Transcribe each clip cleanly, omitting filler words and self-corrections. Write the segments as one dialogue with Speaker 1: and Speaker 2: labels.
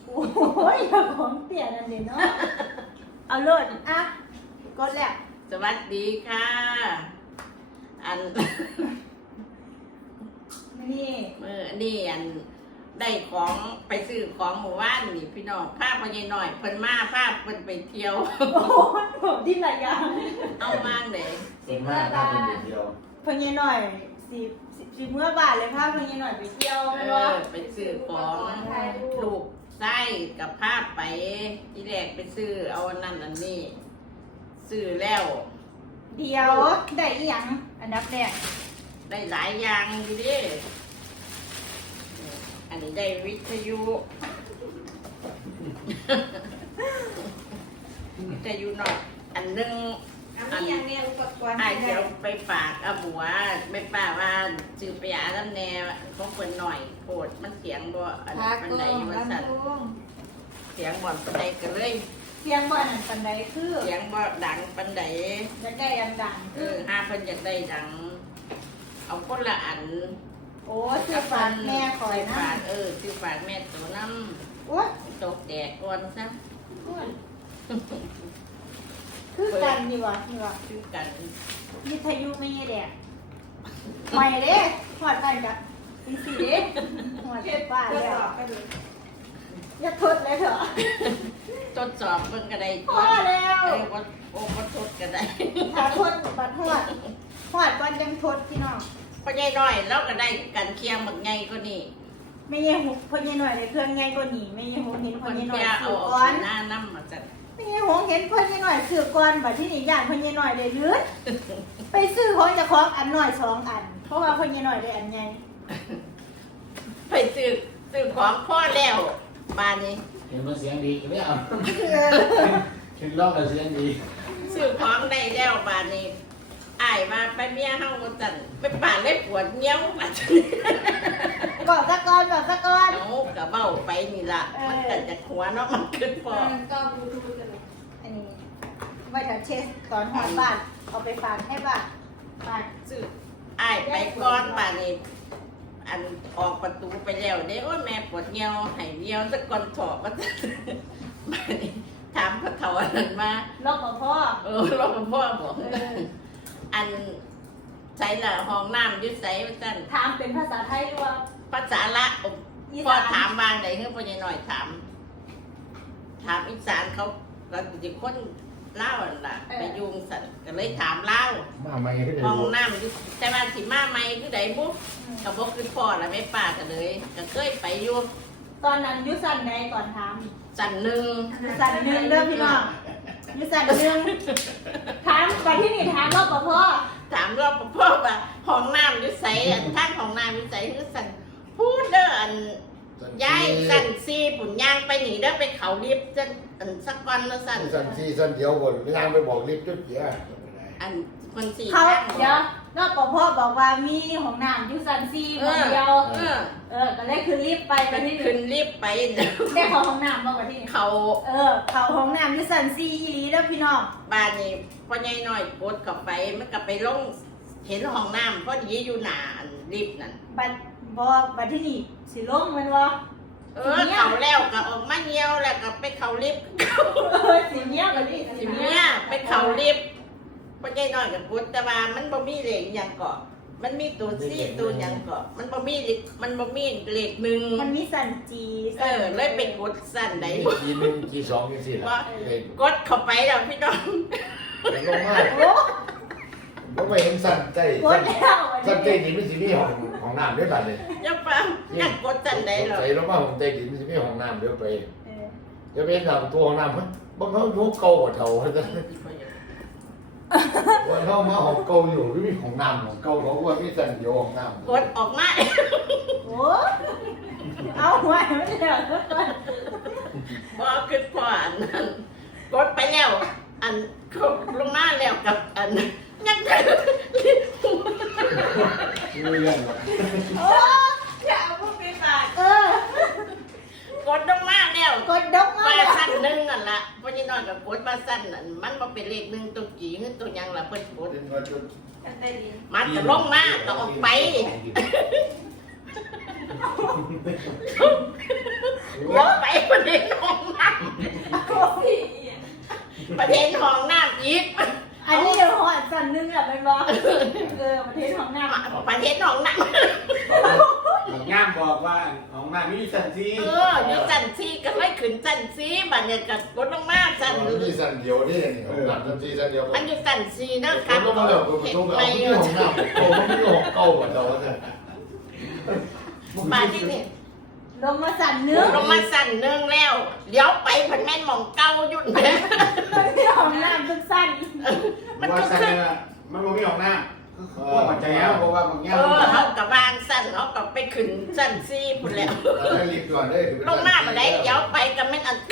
Speaker 1: โอ้ยของเตี้ยนั่นเองเนาะเอาโลดอ่ะกดแล้ว
Speaker 2: สวัสดีค่ะอัน
Speaker 1: นี่
Speaker 2: นี่อันได้ของไปซื้อของหมู่บ้านนี่พี่น้องภาพพญาหน่อยเพิ่นมาภาพเพิ่นไปเที่ยว
Speaker 1: โอ้ยผมดิ้นหลายอย่าง
Speaker 2: เอามากเลย
Speaker 3: เป็นมากถ้าเป็นเดียว
Speaker 1: เพิ่งยังหน่อยสิเมื่อบาทเลยพาเพิ่งยังหน่อยไปเที่ยวไม่ว่า
Speaker 2: ไปซื้อของลูกไส้กับภาพไปที่แรกไปซื้อเอาอันนั่นอันนี้ซื้อแล้ว
Speaker 1: เดียวได้อีหยังอันดับแรก
Speaker 2: ได้หลายอย่างอยู่ดิอันนี้ได้วิทยุ วิทยุหน่อยอันนึง
Speaker 1: อันนี้ยังเนี่ยอุปกรณ์
Speaker 2: ไอ้เดี๋ยวไปฝากอาบัวไม่ป้าว่าซื้อไปอาน้ำแนวของเพิ่นหน่อยโปรดมันเสียงบ่อันปันใดมันสั่นเสียงบ่อนปันใดกันเลย
Speaker 1: เสียงบ่อนอันปันใดคือ
Speaker 2: เสียงบ่ดังปันใด
Speaker 1: จะได้ดังๆคือ
Speaker 2: ห้าเพิ่นอยากได้ดัง เอาคนละอัน
Speaker 1: โอ้ซื้อฝากแม่คอยนะ
Speaker 2: ฝากซื้อฝากแม่ตัวน้
Speaker 1: โอ้ย
Speaker 2: ำตกแดดก่อนซะ
Speaker 1: คือกันดีวะนี่วะ
Speaker 2: ซื้อกัน
Speaker 1: วิทยุไม่แดกใหม่เด้หอดไปจ้ะจริงสิเด้หอดป้าแล้วอย่าทดเลยเถอะ
Speaker 2: ทดสอบเพิ่นก็ได้
Speaker 1: พอแล้ว
Speaker 2: บ่ทดก็ได้
Speaker 1: ถ้าทดบัดหอดก่อนยังทดพี่น้อง
Speaker 2: พ่อใหญ่น้อยเราก็ได้กันเคียงบักใหญ่ก็นี่
Speaker 1: ไม่ยังหุบพอยังหน่อยเลยเครื่องไงก็หนีไม่ยังหุบเห็นพอ
Speaker 2: เพิ่น
Speaker 1: ยังหน่อย
Speaker 2: เพีย
Speaker 1: สื่
Speaker 2: เอา
Speaker 1: อก่อน
Speaker 2: หน้าน้ำมาจัด
Speaker 1: ไม่ยังหุบเห็นพอยังหน่อยสื่อก่อนบัดที่นี่ย่านพอยังหน่อยเลยเลือดไปซื้อของจะคล้องอันหน่อย2 อัน เพราะว่าพอยังหน่อยเลยอันใหญ่
Speaker 2: ไปซื้อของพ่อแล้วบ้านนี้
Speaker 3: เห็นมันเสียงดีไม่เอาถึงร้องกับเสียงดี
Speaker 2: ซื้อของได้แล้วบ้านนี้อ้ายมาไปเมียเฮาบ่จันไปป่านเลยปวดเงี้ยวบัดนี้
Speaker 1: ก่อนตะกอน
Speaker 2: เอากระเบ้าไปนี่ล่ะมันก็จะหัวเนาะมันขึ้นพอ
Speaker 4: ก็บลูทูธกันเลย
Speaker 1: อันนี้ไว้ถ้าเช็ดตอนหอดบ้านเอาไปฝากให้บ้านบ้าน
Speaker 2: ซื้ออ้ายไปก่อนบ้านนี้อันออกประตูไปแล้วเด้โอ้ยแม่ปวดเงี้ยวให้เงี้ยวสักก่อนถอดมาจันบ้านนี้ถามพระเฒ่าอันนั้นมา
Speaker 1: ล็อกกับพ่อ
Speaker 2: รถพ่อบอกอันใช้ละห้องน้ำยึดใส่มาจัน
Speaker 1: ถามเป็นภาษาไทยหรือว่า
Speaker 2: ภาษาละพ่อถามบางไหนเฮ้ยพ่อใหญ่หน่อยถามอีสานเขาเราจะคนเล่าอันล่ะไปยุงสันก็เลยถามเล่า
Speaker 3: มาไม่ได้
Speaker 2: ห้อง
Speaker 3: ดู
Speaker 2: น้ำอยู่แต่ว่าสิมาไม่คือใดบุ๊กกับบอกคือพ่อละไม่ป้ากันเลยก็เคยไปอยู่
Speaker 1: ตอนนั้นยุสันใดก่อนถาม
Speaker 2: สันหนึ่ง
Speaker 1: ยุสันหนึ่งเด้อพี่น้องยุสันหนึ่งถามไปที่นี่ถามล็อกกับพ่อ
Speaker 2: ถามรอบพ่อว่าห้องน้ำอยู่ใส่อันทั้งห้องน้ำอยู่ใส่คือสันพูดเด้ออัน ยายสั่นซีปุ่นย่างไปหนีได้ไปเขาลิฟต์จันอันสักวันแล้วสั่น
Speaker 3: สั่นซีสั่นเดียวบนย่างไปบอกรีบจุดเสีย
Speaker 2: อันคนสี่
Speaker 1: เขา
Speaker 2: ข้าง
Speaker 1: เดี๋ยวนอกจากพ่อบอกว่ามีของน้ำยุสันซีคนเดียวก็เลยคือรีบไป
Speaker 2: มัน
Speaker 1: ที่
Speaker 2: ขึ้นลิฟต์ไป
Speaker 1: ได้เขาของน้ำมาวันที่
Speaker 2: เขา
Speaker 1: เขาของน้ำยุสันซีอีหลีเด้อพี่น้อง
Speaker 2: บ้านนี่พ่อใหญ่น้อยกดเข้าไปมันก็ไปลงเห็นห้องน้ำพอดีอยู่หน้าอันลิฟต์นั่น
Speaker 1: บัดที่นี่สิลงมันวะ
Speaker 2: เขาแล้วก็ออกมาเงี้ยวแล้วก็ไปเขาลิฟต์
Speaker 1: สีเนี้ยกับนี่
Speaker 2: สิเนี้ยไปเขาลิฟต์พ่อใหญ่น้อยกับกดแต่ว่ามันบ่มีเลขอย่างเกาะมันมีตัวซี่ตัวอย่างเกาะมันบ่มีเลขหนึ่ง
Speaker 1: มันมีสันจี
Speaker 2: เลยเป็นกดสั่นใด
Speaker 3: จีหนึ่งจีสองจีสี่ละเด็ก
Speaker 2: กดเข้าไปแล้วพี่น้อง
Speaker 3: ลงมาก
Speaker 1: โอ้
Speaker 3: ก็ไม่เห็นสั่นใจ
Speaker 1: กดแล้ว
Speaker 3: สั่นใจดินไม่สิมีของน้ำด้วยกันเลย
Speaker 2: อย่าฟังอยากกดสั่นใดหรอก
Speaker 3: ใส่ลงมาของใจดินไม่สิมีของน้ำเดี๋ยวไปจะเป็นหลังตัวของน้ำมั้งบางเขายุกเก่ากว่าเท่าจะวันเข้ามาของเก่าอยู่ไม่มีของน้ำของเก่าเขาว่ามีสั่นเดียวของน้ำ
Speaker 2: กดออกมา
Speaker 1: โอ้เอาไว้ไม่ได้ก็
Speaker 2: พอขึ้นพออันนั้นกดไปแล้ว อันเขาลงมาแล้วกับอันยังไง
Speaker 3: ไม่เรื่องหรอก
Speaker 1: โอ้
Speaker 2: อย่าเอาพวกไปฝาก
Speaker 1: ก
Speaker 2: ดลงมาแล้ว
Speaker 1: กดดกมา
Speaker 2: ว่าสั้นหนึ่งนั่นละเพราะยี่น้อยกับกดว่าสั้นนั่นมันบ่เป็นเลขหนึ่งตัวกี่หรือตัวหยังล่ะเพิ่นกด
Speaker 3: เป็นวันจุด
Speaker 4: กันได้ดี
Speaker 2: มันจะลงมาก็ออกไปเดี๋ยวไปประเด็นห้องน้ำประเด็นห้องน้ำอีก
Speaker 1: อันนี้เดี๋ยวหอดสั่นนึงอ่ะเป็นบ่ประเทศของหน้า
Speaker 2: ประเด็นห้องน้ำ
Speaker 5: งามบอกว่าของนายมีสันซี
Speaker 2: อยู่จันซีก็ไม่ขึ้นจันซีบัดเนี่ยกับกดลงมาจัน
Speaker 3: มันมีสันเดียวนี่ของน้ำสันซีสันเดียว
Speaker 2: มันอยู่จันซีนะค
Speaker 3: ครั
Speaker 2: รั
Speaker 3: บบ ก็มาแล้วก็ต้องเอาที่ของน้ำโอ้มันมีของเก่าหมดแล้วเนี่ย
Speaker 2: มาที่นี่
Speaker 1: ลงมาสั่นนึง
Speaker 2: ลงมาสั่นเนืองแล้วเดี๋ยวไปผันแม่นมองเก้าหยุดแม่
Speaker 1: ที่ของหน้าทุกสั้น
Speaker 2: มัน
Speaker 5: ว่า
Speaker 2: ก็
Speaker 5: สัน
Speaker 2: คือ
Speaker 5: เนี่ยมันบ่มีของน้ำว่าปัจจัยเพราะว่าบางอย่าง
Speaker 2: เขากับวางสั่นเขากับไปขึ้นสั่นซีพุ่นแล้ว
Speaker 3: ได้รีบด่วนได้
Speaker 2: ลงมาบ่ได้เดี๋ยวไปกับแม่นอัน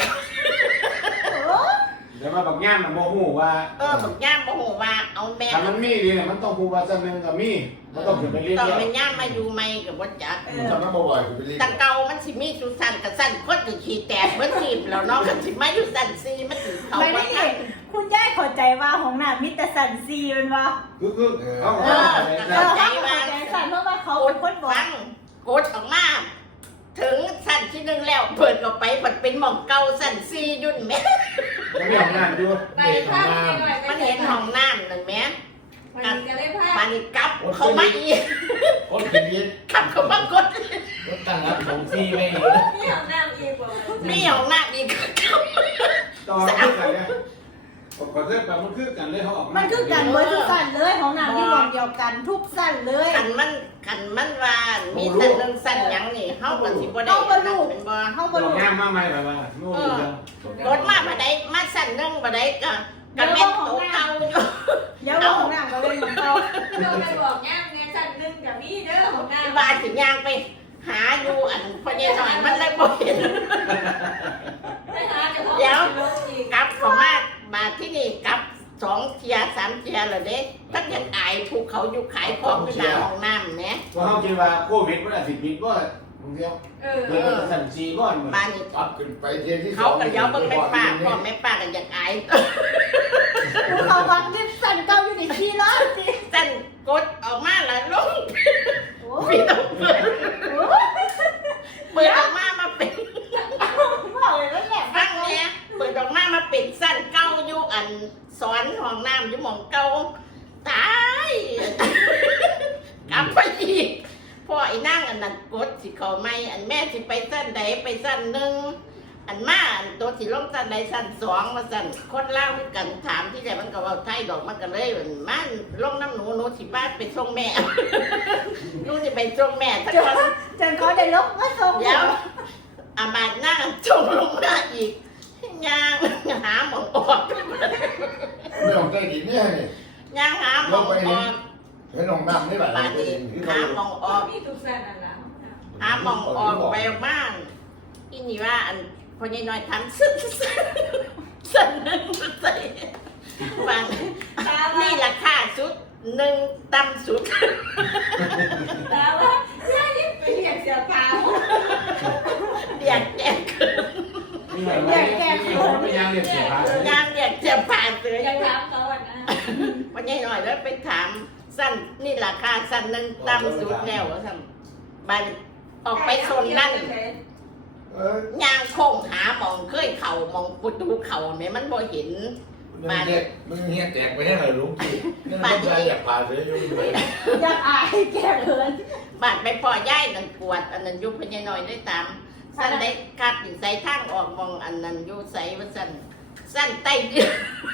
Speaker 5: เดี๋ยวมาบางอย่างมันโมหูว่า
Speaker 2: บักย่ามบ่ฮู้ว่าเอาแม่
Speaker 5: ถ้ามันมีดีเนี่ยมันต้องพูดว่าสันหนึ่งกับมีมันต้องถึงไปเรียน
Speaker 2: ต้อง
Speaker 5: เดียว
Speaker 2: เป็นย่ามมาอยู่ใหม่กับบ่จัก
Speaker 3: จำน้ำบ่อยคือไปรีบ
Speaker 2: ตะเกามันสิมีสุสั่นกับสั่นคนสิขี้แตกเบิดทีบแล้วเนาะก็สิมาอยู่สั่นซีมันสิเขา
Speaker 1: ไม่
Speaker 2: ว่า
Speaker 1: ได้คุณย่าเข้าใจว่าของหน้ามิแต่สั่นซีเป็นบ่
Speaker 5: คือเขา
Speaker 2: เข้าใจว่า
Speaker 1: สั่นเพราะว่าเขา
Speaker 2: โก
Speaker 1: เป็
Speaker 2: ด
Speaker 1: นคนบอก
Speaker 2: ฟังโกดออกมาถึงสั่นที่หนึ่งแล้วเปิดออกไปมันเป็นหม่องเก่าสั่นซียุ่นแม่
Speaker 5: จะมีของน้ำอยู่
Speaker 4: ไปข้างไปหน่อย
Speaker 2: มันเห็นห้องน้ำนั่นแม่
Speaker 4: มันก็ได้ผ้า
Speaker 2: มันกลับเขามาอีก
Speaker 3: คนกินเย็น
Speaker 2: กลับเขามากด
Speaker 3: รถตั้งรับของฟรีไม่
Speaker 4: นี่ของน้ำอีกบ่
Speaker 2: มีห้องน้ำอีก
Speaker 5: ต่อคือกันเนี่ยผมขอเลือกแบบมันคือกันเลยเขาออก
Speaker 1: มันคือกันเบอร์ทุกสั้นเลยของหน้าที่มองเดียวกันทุกสั้นเลย
Speaker 2: กันมันว่ามีสั่นหนึ่งสั่นหยังนี่เฮากันสิบ่ได้เป็นบ่
Speaker 1: เขา
Speaker 5: บ
Speaker 1: บรรลุ
Speaker 5: งอย่างมาใหม่แบบว่าโน่นเดียว
Speaker 2: รถมาบ่ได้มาสั่นหนึ่งบ่ได้ก็แม่นโตเก่าอยู่
Speaker 1: เดี๋ยวของหน้าก็เป็นของเขา
Speaker 4: เราไปบอกย่างเนี่ยสั่นนึงกับมีเด้อของน้ำ
Speaker 2: บ้านสิย่างไปหาอยู่อันพ่อใหญ่หน่อยมันเลยบ่เห็น
Speaker 4: ไปหาจะพออีก
Speaker 2: กลับเข้ามาบ้านที่นี่กลับ2เที่ย3เที่ยแล้วเด้ถ้าเกิดอายถูกเขาอยู่ขายของอยู่หน้าห้องน้ำแหม
Speaker 5: เพราะเขาคิดว่าโควิดมันอาจจะปิดว่าบางที
Speaker 4: เออ
Speaker 5: สันซีก่อน
Speaker 2: บ้านนี้
Speaker 3: อัพขึ้นไปเทียที่
Speaker 2: เขาก็เดี๋ยวเบิ่งแม่ป้าพ่อแม่ป้าก็อยากอาย
Speaker 1: เขาวางที่สั่นเก้าอยู่ในที่ร้อนสิ
Speaker 2: สั่นกดออกมาแล้วลง
Speaker 1: โอ้
Speaker 2: พี่ต้องเปิดเปิดออกมาเป็น
Speaker 1: บอกเลยว่าแหละ
Speaker 2: ฟังเนี่ยเปิดออกมาเป็นสั้นเก้าอยู่อันสอนห้องน้ำอยู่หม่องเก้าตายกลับไปอีกพ่อไอ้นั่งอันนั้นกดสิเขาไม่อันแม่สิไปสั้นใดไปสั้นหนึ่งอันมาอันตัวสิลงสั้นใดสั้นสองมาสั้นคนเล่ากันถามที่ไหนมันก็ว่าไทยดอกมันก็เลยมันลงน้ำหนูสิบ้านไปส่งแม่ หนูสิไปส่งแม่ถ้าคน
Speaker 1: จนเขาได้ลบก็ส่ง
Speaker 2: เดี๋ยวอามาดหน้าจงลงหน้าอีกย่างหาหมองออก
Speaker 3: ไม่ต้องใจดีเนี่ยนี่
Speaker 2: ย่างหาหมองออก
Speaker 3: เห็นของน้ำนี่แบบ
Speaker 2: บาดนี้หาหมองออก
Speaker 4: มีทุกสั่นอันละ
Speaker 2: หาหมองออกไปบ้านอีนี่ว่าอันพอยังน้อยทำซึ้งสั่นหนึ่งใส่บางนี่ราคาสุดหนึ่งต่ำสุด
Speaker 4: แต่ว่าย่านี่ไปเรียกเสียขาว
Speaker 2: เดียกแจกเกิน
Speaker 5: มีอะไรมีคนพยายามเรียนเสียภาษี
Speaker 2: ย่างเดียกจะผ่านเสือ
Speaker 4: อยากถามเขาอ่ะนะ
Speaker 2: พอยังน้อยแล้วไปถามสั้นนี่ราคาสั้นหนึ่งต่ำสุดแล้วสั่นบันออกไปโซนนั่น ยางโค้งหาหมองเคยเข่ามองประตูเข่าเนี่ยมันบ่เห็น
Speaker 3: มึงเฮียแตกไปให้หน่อยลุงกี่นี่มันใจอยากผ่าเลยยุ่งเลย
Speaker 1: อยากอายแก่เกิน
Speaker 2: บาดไปพ่อย่ายนั่นปวดอันนั้นยุบพญาน้อยได้ตามสั้นได้คัดใส่ทางออกมองอันนั้นอยู่ใส่ว่าสั้นสั้นไต้ดิน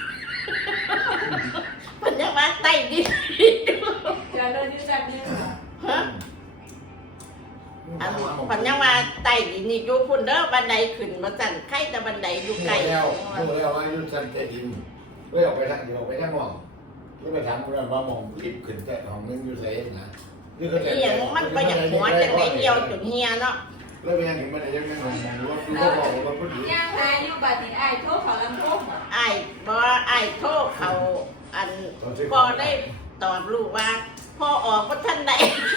Speaker 2: มันยังว่าไต้ดิน
Speaker 4: จะเลิกที่สั่นนึง
Speaker 2: ฮะอันพันยังว่าไต้ดินนี่อยู่พุ่นเด้อบันไดขึ้นมาสั้นใครแต่บันไดอยู่ไกล
Speaker 3: แล้วแล้วว่ายุสันใจดินเพื่อออกไปทางเดียวไปทางห้องเพื่อไปถามคนนั้นว่ามองรีบขึ้นแต่ของนึงอยู่ใส่นะนี่ก็แต่
Speaker 2: อีหยังมันก็อยากหัวจังไหนเดียวจนเฮียเนาะ
Speaker 3: แล้วเป็นยังไงมันยังมองรู้ว่าดูก็บอกว่าพูดดี
Speaker 4: ย่างหาอยู่บัดนี้ไอ้โทษเขาลำโพง
Speaker 2: ไอ้บ่ไอ้โทษเขาอันพอได้ตอบลูกว่าพ่อออกว่าท่านใด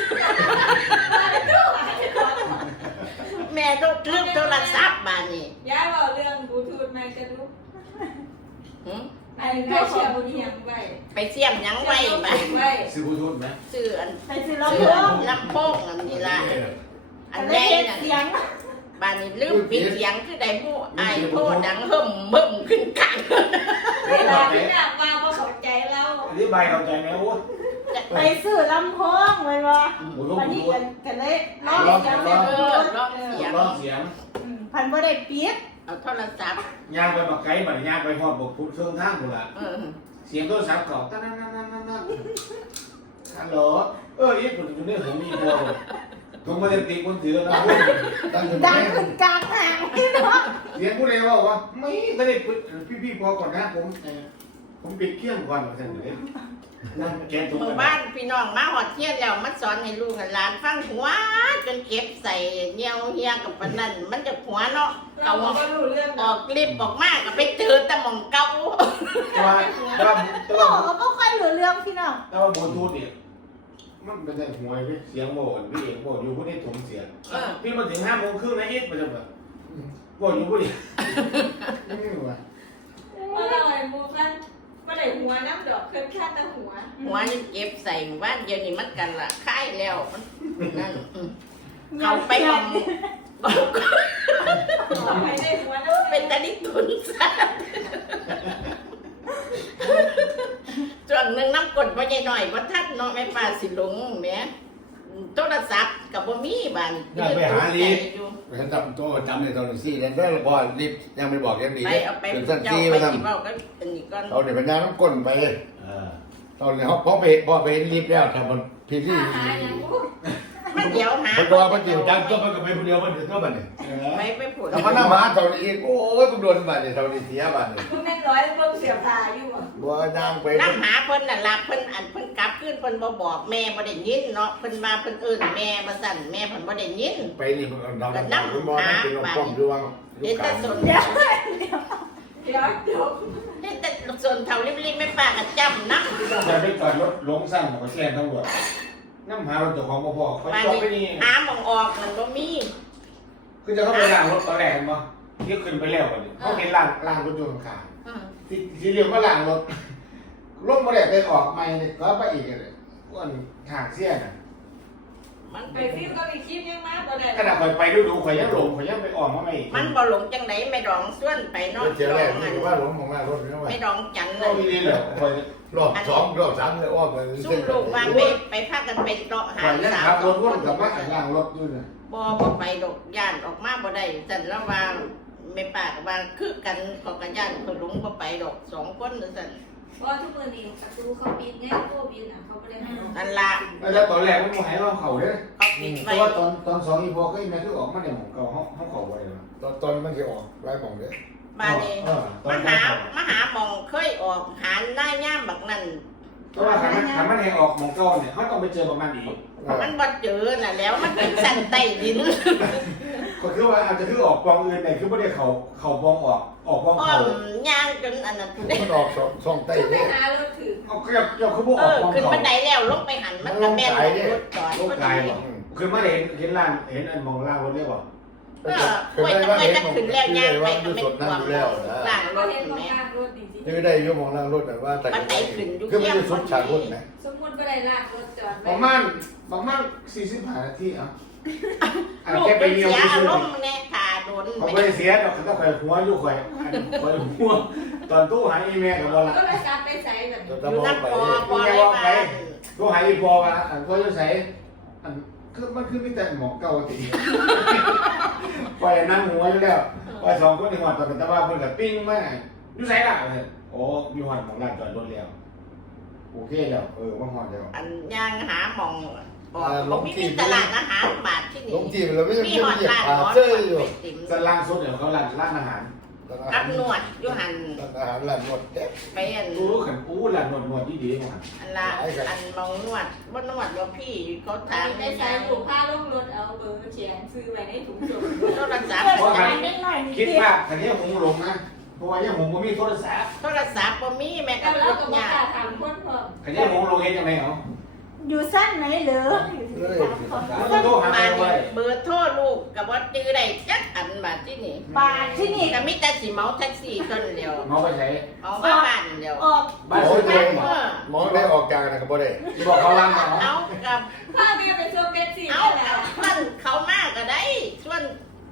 Speaker 2: แม่ต้องลืมโทรศัพท์มานี่
Speaker 4: ย้ายว่าเรื่องบลูทูธมาจะรู้
Speaker 2: หึ
Speaker 4: ไอ้ไม่เชื่อบุญยังไว้
Speaker 2: ไปเสี่ยมหยังไว้ไป
Speaker 4: ไว้
Speaker 5: ซื้อบูทูธไหม
Speaker 2: ซื้ออัน
Speaker 1: ไปซื้อลำโพง
Speaker 2: ลำโพงอันนี้ละอัน
Speaker 1: เล
Speaker 2: ใหญ่
Speaker 1: ย
Speaker 2: น่ะ
Speaker 1: เสียง
Speaker 2: บ้านนี้ลืมปิดเสียงคือได้ผู้ไอ้โทษดังเฮิ่มเบิ่มขึ้นกลาง
Speaker 4: เวลาที่แบบมาเพราะเข้าใจเรา
Speaker 5: อธิบายเข้าใจไหมโอ้
Speaker 1: ไปซื้อลำโพงไว้บ่วันนี้กันเลยร้องเสียง
Speaker 2: ร้องเสียง
Speaker 5: ร้องเสียง
Speaker 1: พันบ่ได้ปิด
Speaker 2: เอาโทรศัพท์
Speaker 5: ย่างไปบักไก่บัดย่างไปฮอดบกพุทธเครื่องทางหมดละ
Speaker 2: เออ
Speaker 5: เสียงโทรศัพท์เก่าตั้งฮัลโหลอีกคนอยู่เนี่ยผมมีพวกผมไม่ได้ตีคนถือนะ
Speaker 3: ตั้งอยู่
Speaker 1: ดัง
Speaker 3: แม่
Speaker 1: ขึ้นกลางทางพี่น้อง
Speaker 5: เสียงผู้ใดว่าไม่ได้พี่พอก่อนนะผมปิดเครื่องก่อนท่านอยู่เนี่ยนั่นแกตรง
Speaker 2: หมู่บ้านพี่น้องมาหอดเที่ยงแล้วมันสอนให้ลูกหลานฟังหัวจนเก็บใส่เงี้ยวเฮียกับปนนั่นมันจะหัวเนาะ
Speaker 4: เรา
Speaker 2: เอา
Speaker 4: ก็รู้เรื่อง
Speaker 2: ออกรีบออกมากก็ไปเจอแต่หมองเก่า
Speaker 5: แต่
Speaker 1: พ่อ
Speaker 5: ว่า
Speaker 1: ก็บ่ค่อยรู้เรื่องพี่น้อง
Speaker 5: แต่ว่าบลูทูธเนี่ยมันเป็นแต่หวยเสียงโบนพี่เอกโบนอยู่ผู้นี้ถมเสียงพี่มาถึง5:30นะมันจะแบบโบนอยู่ผู้นี้
Speaker 3: ไม่รู้ว่า
Speaker 4: ว่าเราไอ้มูกันไม่ได้หัวน้ำดอกเคยฆ่าแต่หัว
Speaker 2: หัวนี่เก็บใส่หมู่บ้านเดียวนี่มันกันละค่ายแล้วมันนั่นเอาไปหมอง
Speaker 4: ไม่ได้หัวน้ำ
Speaker 2: เป็นตะลิตุนซะส่วนหนึ่งน้ำกดว่าใหญ่หน่อยว่าท่านเนาะแม่ป้าสิลงแม่โทรศัพท์กับบ่มีบ้าน
Speaker 3: อยากไปหาลิฟต์ฉันจำตัวจำในตอนซี่แล้วได้พอลิฟต์ยังไม่บอกยังดี
Speaker 2: ไปเอาไป
Speaker 3: เป็นสั้น
Speaker 2: เจ้า
Speaker 3: ซี่
Speaker 2: ไป
Speaker 3: มาท
Speaker 2: สิเว้าก็อันนี้ก่อน
Speaker 3: ำเราเนี่ยเป็นยาน้ำก้นไปตอนนี้เขาพอไปเห็นลิฟต์แล้วแต่มันพี่ที่
Speaker 4: หาอย่างกู
Speaker 2: มันเดี๋ยวหา
Speaker 3: มันตัวมันจริงจังตัวมันก็ไปคนเดียวมันถึงตัวมันเนี่ย
Speaker 2: ไปพูด
Speaker 3: แต่มันน่ามาตอนนี้โอ้ยกูโดนบัตรเนี่ยตอนนี้เสียบัตรเนี่ย
Speaker 4: กูแม่งร้อยเพิ่มเสียพาอยู่อ่ะ
Speaker 3: บัวนางไป
Speaker 2: น้ำหาเพิ่นน่ะล่ะเพิ่นอันเพิ่นกลับขึ้นเพิ่นบ่บอกแม่บ่ได้ยินเนาะเพิ่นมาเพิ่นเอิ้นแม่มาสั่นแม่เพิ่นบ่ได้ยิน
Speaker 3: ไปนี่เราน้ำคุณหมอนั่งเป็นกล้องดวง
Speaker 2: เห็นแต่สน
Speaker 1: เดี๋ยว
Speaker 4: เดี๋ยว
Speaker 2: เห็นแต่สนเท่าริบๆแม่ป้าก็จำนำ
Speaker 5: จะไปจอดรถลงสั่งของแซนตำรวจน้ำหารถเจ้าของบ่พอเขา
Speaker 2: บ้าน
Speaker 5: จอดไป
Speaker 2: นี้
Speaker 5: นี่
Speaker 2: หาหมองออกมันบ่มี
Speaker 5: คือจะเข้าไปล้างรถตอนแรกมั้งที่ขึ้นไปแล้วกันเขาเห็นล้างรถยนต์ขาด
Speaker 2: อือ
Speaker 5: ทีเดียวก็ล้างรถรถมาแรกไปออกใหม่เนี่ยก็ไปอีกเลยอ้วนทางเสี้ยน่ะ
Speaker 2: มัน
Speaker 4: ไอ้ฟิล์มก็มีคลิปยังมาบ่ได้
Speaker 5: ขนาดไปดูข่อยยังหลงข่อยยังไปออกมาใหม่
Speaker 2: มันบ่หลงจังได๋แม่ดองส่วนไปเนาะ
Speaker 3: เจอ
Speaker 2: ดอ
Speaker 3: แรก
Speaker 2: ง
Speaker 3: นี่
Speaker 2: อัน
Speaker 3: ว่าหลงของมารถนี่ว่า
Speaker 2: แม่ดองจันทร์
Speaker 5: ก็
Speaker 2: นั่น
Speaker 5: มีนี่แหละข่อย
Speaker 3: รอบสองรอบสามเลยอ้อมเลย
Speaker 2: ซุ่มลูกว่าไปพากันเป็นเตาะหา
Speaker 5: ข่อยยัง
Speaker 2: สา
Speaker 5: ขั
Speaker 2: ว
Speaker 5: บรถวนกลับมาล้างรถด้วยนะ
Speaker 2: บ่ไปดอกย่านออกมาบ่ได้สั่นแล้วว่าแม่ป้าก็ว่าคือกันก็กันย่านเขาหลงบ่ไปดอก2คนสั่น
Speaker 4: เพราะทุกคนนี่ประตูเขาปิดไงโควิดน่ะเขาไม่ได้ให้เรา
Speaker 2: นั่นล่ะ
Speaker 5: แล้วตอนแรกมันหายว่าเขาเนี่ย
Speaker 2: เขาปิด
Speaker 5: เพ
Speaker 2: ไว้
Speaker 5: ราะว่าตอน2อีพอก็ยังไม่คือออกมาเนี่ยของเก่าเขาเขาไว้เลย
Speaker 3: ตอนมันจะออกไล่มองเลย
Speaker 2: บ้านนี้มาหาหมองเคยออกหาได้ย่ามบักนั่น
Speaker 5: เพราะว่าถ้ามันให้ออกของเก่าเนี่ยเขาต้องไปเจอประมาณนี้
Speaker 2: มันบ่เจอน่ะแล้วมันเป็นสั่นใต้ดิน
Speaker 5: ก็คือว่าอาจจะคือออกปองอื่นแต่คือไม่ได้เขาปองออกปอง
Speaker 2: อ้อ
Speaker 5: เขา
Speaker 2: มย่างจนอันนั้นพุ่นเด้
Speaker 3: มันออกสองไต้
Speaker 4: จะไป
Speaker 3: เนี่ย
Speaker 4: หารถถือ
Speaker 5: เอาเจ้าคือพวกออกปอง
Speaker 2: ขึ้น
Speaker 5: เขา
Speaker 2: บันไดแล้วลงไปหันมันก็แม่นรถจอด
Speaker 5: โลกกายบ่คือมาเห็นร้านเห็นอันมองล่างรถเรียกว่า
Speaker 2: เคยจะขึ้นแล้วย่างไปก็ไม่
Speaker 3: สด
Speaker 2: กลัว
Speaker 3: น้ำแล้วนะ
Speaker 2: ล่างร
Speaker 4: ก็
Speaker 2: ถ
Speaker 4: เห็น
Speaker 2: แม่
Speaker 4: ว่าการรถดีจริง
Speaker 3: ยังได้ยุ่งมองล่างรถแต่ว่าแต่คือมันจะสุดฉากรถนะ
Speaker 4: สมมุติก็ได้ลากรถจอด
Speaker 5: ประมาณ45 นาทีอ่ะ
Speaker 2: ลูก
Speaker 5: แค่ไป
Speaker 2: เป็น
Speaker 5: เยี่ยม
Speaker 2: เสีย
Speaker 5: ที่
Speaker 2: อา
Speaker 5: ซื้อ
Speaker 2: รมณ์แน่ขาโดน
Speaker 5: เขาไม่ได้เสียหรอกเขาต้องคอยหัวอยู่คอยหัวตอนตู้หายอีเมลกับว่าละ
Speaker 4: ก็เลยการไปใส่แบบ
Speaker 3: จะ
Speaker 2: อยู่
Speaker 3: มอง
Speaker 2: นั่น
Speaker 3: ไป
Speaker 2: พอเลยบ้าน
Speaker 5: ตู้หายอีพอว่าอันก็จะใส่อันคือมันคือมีแต่หมอกเก่าตีปล่อยนั่งหัวอยู่แล้วปล่อย2 คนในหัวตอนแต่ว่าเพิ่นกับปิ้งมากอยู่ใส่ละเลยโอ้มีหัวของร้านจอดรถแล้วโอเคแล้วว่าหอดแล้ว
Speaker 2: อันย่างหาหมองบอกมีตลาดอาหารบาทที่นี่
Speaker 3: ลงจีบเราไม่
Speaker 2: มี
Speaker 3: ใช่
Speaker 2: หอด
Speaker 3: เหยียบ
Speaker 2: ร้าน
Speaker 3: ขา
Speaker 2: หอด
Speaker 3: เจ้ยอยู่
Speaker 2: ติ๋ม
Speaker 5: สล่างสุดเดี๋ยวเขาร้านอาหาร
Speaker 2: กับนวดอยู่หัน
Speaker 3: อาหารร้านหมดเด็ด
Speaker 2: ไปอัน
Speaker 5: รู้ขันร้านนวดดีๆมา
Speaker 2: อันละอันมองนวดบ่นวดว่าพี่เขาถาม
Speaker 4: ไปใส่ถุงผ้าลงรถเอาเบอร์เขียนซื้อไว้ในถุงส่ง
Speaker 2: โทรศัพท์
Speaker 3: คิ
Speaker 5: คิดว่าคันนี้หงลงนะเพราะว่ายังหงก็มีโทรศัพท์
Speaker 2: โทรศัพท์บ่มีแม่
Speaker 4: แล้
Speaker 2: กับ
Speaker 4: ว
Speaker 2: ร
Speaker 4: เรา
Speaker 2: ถ
Speaker 4: ก็มาย
Speaker 2: าก
Speaker 4: ถามคนพอ
Speaker 5: คันนี้หงลงเองยังไงเหรอ
Speaker 1: อยู่สั้นไหนเหรอ
Speaker 5: มันต้องโทรหา
Speaker 2: มา
Speaker 5: ใครไว้
Speaker 2: เบอร์โทรลูกกับว่าจื้อได้จักอันบาทที่นี่
Speaker 1: บาทที่นี่
Speaker 2: ก็มีแต่สิเมาแท็กซี่คนเดียว
Speaker 5: น้องไปใช้
Speaker 2: เอามาบ้านเดียว
Speaker 1: ออก
Speaker 5: บ้านซื้อเอง
Speaker 3: มองได้ออกจากนะครับบ่ได้
Speaker 5: บอกเขาล้างมา
Speaker 2: เอากับ
Speaker 4: ผ้าเมียไปส่งแท็กซี่
Speaker 2: เอา
Speaker 4: นั่นแหละ
Speaker 2: ท่านเขามากก็ได้ส่วน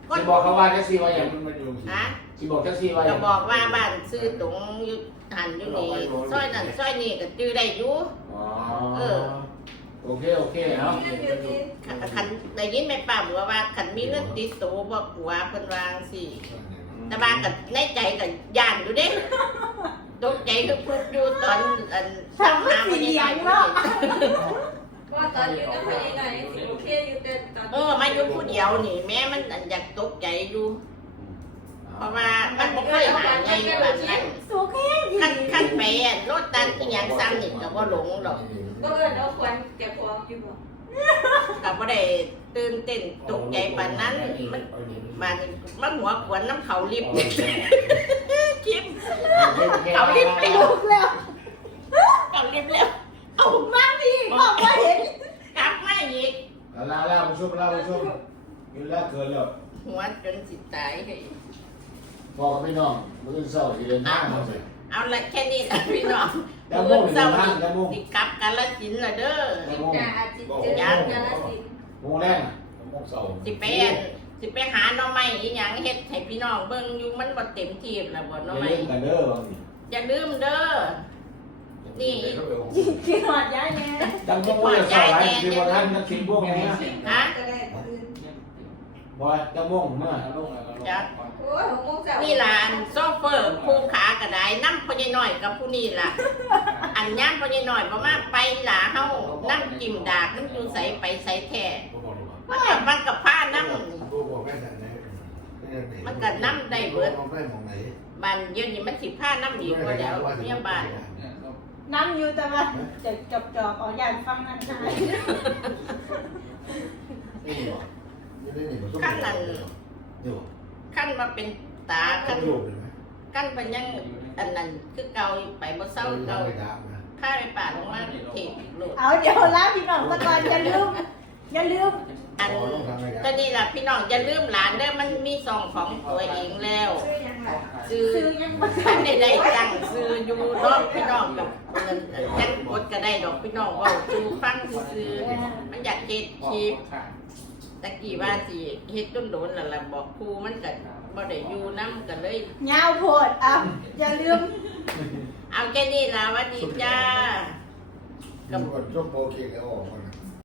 Speaker 5: สิบอกเขาว่าแท็กซี่ว่าอย่าง
Speaker 3: มันอยู่สิ
Speaker 2: ฮะ
Speaker 5: สิบอกแท็กซี่ว่าอ
Speaker 2: ก็
Speaker 5: ย่าง
Speaker 2: บอกว่าบ้านซื้อตรงอยู่หันอยู่นี่ซอยนั่นซอยนี่ก็จื้อได้อยู่
Speaker 5: อ๋อ
Speaker 2: เออ
Speaker 5: โอเคโอเคเอา
Speaker 2: คันได้ยินแม่ป้าบอกว่าคันมีเงินติดตัวบ่กลัวเพิ่นวาจั่งสิแต่บางก็ในใจก็ย่านอยู่เด้ตกใจคือพูดอยู่ตอนอัน
Speaker 1: ทำให้สีเหลืองเนาะ
Speaker 4: ว่าตอนอยู่กับพยาไหนสิโอเคอยู่แต่ตอน
Speaker 2: มาอยู่ผู้เดียวนี่แม่มันอันอยากตกใจอยู่ เพราะว่ามันบ่เคยหาไงแบบนั้น
Speaker 1: สูงแค่ดี
Speaker 2: ขั้นไปอันรถตันอีหยังซ้ำนี่ก็บ่หลงดอก
Speaker 4: ก็เอิ้นเอาควันเก็บของอยู่บ่
Speaker 2: ก็บ่ได้ตื่นเต้นตกใจปานนั้นมันมานี่มันหัวขวนน้ำเขาลิบคิมเขาลิบแล้ว
Speaker 1: ถูกแล้ว
Speaker 2: เขาลิบแล้ว
Speaker 1: เอามาพี่บอกว่าเห็น
Speaker 2: กลับมาอีก
Speaker 5: เล่าผู้ชมกินแล้วเกินแล้ว
Speaker 2: หัวจนสิตายเฮ้ย
Speaker 5: บอกกับพี่น้องมื้อเช้าสิเดินทางมาสิ
Speaker 2: เอาละแค่นี้ละพี่น้อง
Speaker 5: แล้วโมง
Speaker 2: เศร้า
Speaker 5: เดินทางแล้วโมง
Speaker 2: สิกลับกันละสินละเด้อ
Speaker 4: จิตนาอาจิตเจริญกาลสิน
Speaker 5: โมงแรก
Speaker 3: มองเสา
Speaker 2: สิไปหาหน่อไม้อีหยังเฮ็ดให้พี่น้องเบิ่งอยู่มันบ่เต็มที่แล้วบ่ห
Speaker 5: อ
Speaker 2: น่อย่
Speaker 5: า
Speaker 2: ไม้
Speaker 5: ลืมกันเด้อว่าสิ
Speaker 2: อย่าลืมเด้อ นี่
Speaker 1: กินหอดย้ายแน่
Speaker 5: จังโมงว่าจะสอนอะไรคือบ่ทันนักขิงพวกนี้
Speaker 2: ฮะ
Speaker 4: ก็ได้คืน
Speaker 5: บ่จังโมงเมื่อ
Speaker 2: จ้ะ
Speaker 4: โอ้ย6 โมงเช้า
Speaker 2: นี่ล่ะอันโซเฟอร์ผู้ขากระไดน้ำพ่อใหญ่น้อยกับผู้นี่ล่ะ อันย่างพ่อใหญ่น้อยบ่มาไปล่ะเฮาน้ำจิ้มดากมันอยู่ใสไปใสแท้มันกับผ้าน้ำ มันก็น้ำได้เบิด
Speaker 3: มองได้มองไหน
Speaker 2: บ้านเดี๋ยวนี้มันสิผ้าน้ำอีกบ่แล้วเมียบ้าน
Speaker 1: นั่งอยู่แต่ว่าจะจอบเอาย่านฟังนั่นหาย
Speaker 2: ขั้นนั้นขั้นมาเป็นตาขั้นขั้นเป็นยังอันนั้นคือเก่าไปบ่เศร้าเก่าข้าไปป่าลงมาเทพโลด
Speaker 1: เอาเดี๋ยวลาพี่น้องตะกอนอย่าลืม
Speaker 2: อันก็นี่ล่ะพี่น้องอย่าลืมหลานเด้อมันมีซองของตัวเองแล้ว
Speaker 4: ชื่อยังไง
Speaker 2: ซื้อ
Speaker 1: ซื้อยังบ่
Speaker 2: ท่านได้ตั้งซื้ออยู่รอบพี่น้องกับจังกดก็ได้ดอกพี่น้องเว่าจูฟังซื้อมันอยากเฮ็ดคลิปตะกี้ว่าสิเฮ็ดต้นโดนแล้วล่ะบอกครูมันก็บ่ได้อยู่นำกันเลย
Speaker 1: ยาวโพดอ่ะอย่าลืม
Speaker 2: เอาแค่นี้ล่ะหวัดดีจ้า
Speaker 3: กับช่วงโปรเกแล้วออกมา